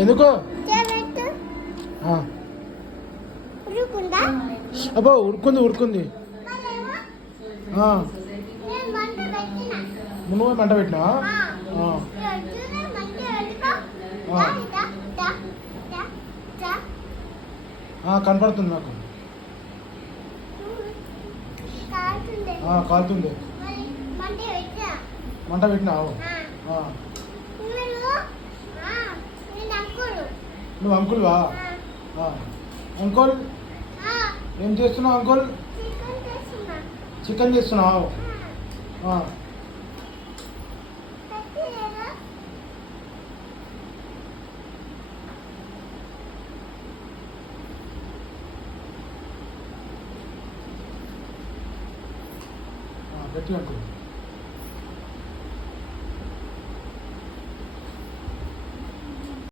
ఎందుకు అబ్బో ఉడుకుంది నువ్వు మంట పెట్టినా కనపడుతుంది నాకు కాలుతుంది మంట పెట్టినావు నువ్వు అంకుల్వా అంకుల్ ఏం చేస్తున్నావు అంకుల్ చికెన్ చేస్తున్నావు గట్టి అంకుల్